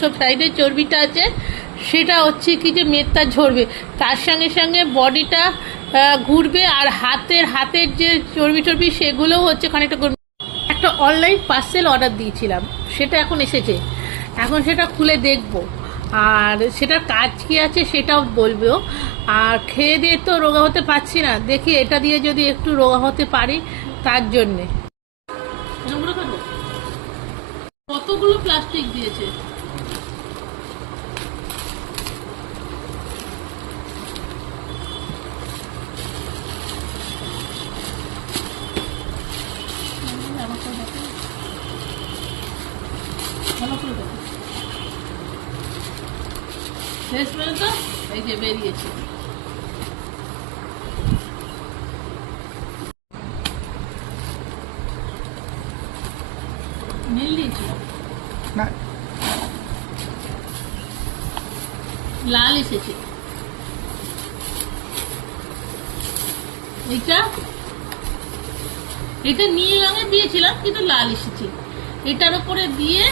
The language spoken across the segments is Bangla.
যেসব সাইডের চর্বিটা আছে সেটা হচ্ছে কি যে মেদটা ঝরবে, তার সঙ্গে সঙ্গে বডিটা ঘুরবে, আর হাতের যে চর্বি সেগুলোও হচ্ছে খানিকটা কমবে। একটা অনলাইন পার্সেল অর্ডার দিয়েছিলাম, সেটা এখন এসেছে, এখন সেটা খুলে দেখব, আর সেটার কাজ কি আছে সেটাও বলবো। আর খেয়ে দিয়ে তো রোগা হতে পারছি না, দেখি এটা দিয়ে যদি একটু রোগা হতে পারি তার জন্যে। কতগুলো প্লাস্টিক দিয়েছে, শেষ পর্যন্ত এই যে বেরিয়েছে। নীল দিয়েছিল না, লাল এসেছে। এটা নীল রঙের দিয়েছিলাম কিন্তু লাল এসেছে। এটার উপরে দিয়ে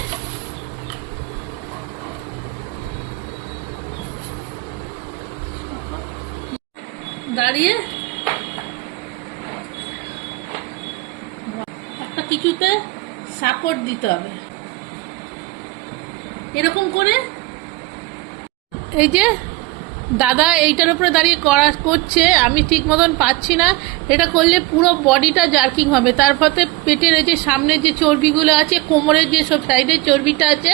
দাঁড়িয়ে একটা কিছুতে সাপোর্ট দিতে হবে, এরকম করে। এই যে দাদা এইটার উপরে দাঁড়িয়ে করছে, আমি ঠিক মতন পাচ্ছি না। এটা করলে পুরো বডিটা জার্কিং হবে, তারপরে পেটের এই যে সামনের যে চর্বিগুলো আছে, কোমরের যে সব সাইডের চর্বিটা আছে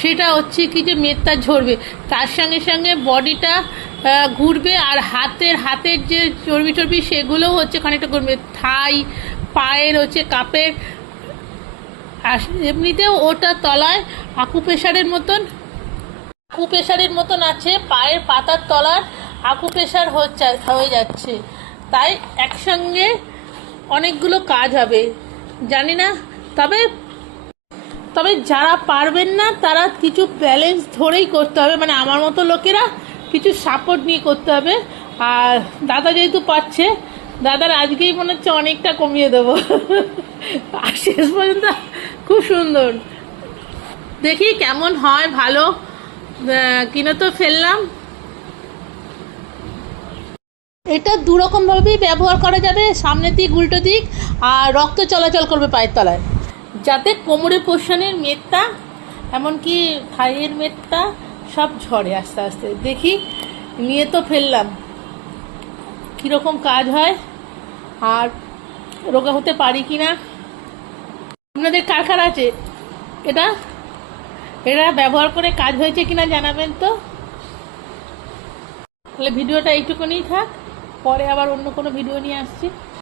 সেটা হচ্ছে কি যে মেদটা ঝরবে, তার সঙ্গে সঙ্গে বডিটা ঘুরবে, আর হাতের যে চর্বি সেগুলোও হচ্ছে খানিকটা করবে, থাই পায়ের হচ্ছে কাপের। আর এমনিতেও ওটা তলায় আকুপ্রেশারের মতন আছে, পায়ের পাতার তলার আকুপ্রেশার হয়ে যাচ্ছে, তাই একসঙ্গে অনেকগুলো কাজ হবে জানি না। তবে যারা পারবেন না তারা কিছু ব্যালেন্স ধরেই করতে হবে, মানে আমার মতো লোকেরা কিছু সাপোর্ট নিয়ে করতে হবে। আর দাদা যেহেতু পাচ্ছে, দাদার আজকেই মনে হচ্ছে অনেকটা কমিয়ে দেবো। আর শেষ পর্যন্ত খুব সুন্দর, দেখি কেমন হয়। ভালো কিনে তো ফেললাম। এটা দুরকমভাবেই ব্যবহার করা যাবে, সামনের দিক উল্টো দিক, আর রক্ত চলাচল করবে পায়ের তলায়, যাতে কোমরের পোর্শনের মেদটা এমনকি থাইয়ের মেদটা সব ঝরে আস্তে আস্তে। দেখি নিয়ে তো ফেললাম, কীরকম কাজ হয় আর রোগা হতে পারি কি না। আপনাদের কার আছে এটা ব্যবহার করে কাজ হয়েছে কিনা জানাবেন তো। তাহলে ভিডিওটা এইটুকুনি থাক, পরে আবার অন্য কোনো ভিডিও নিয়ে আসছি।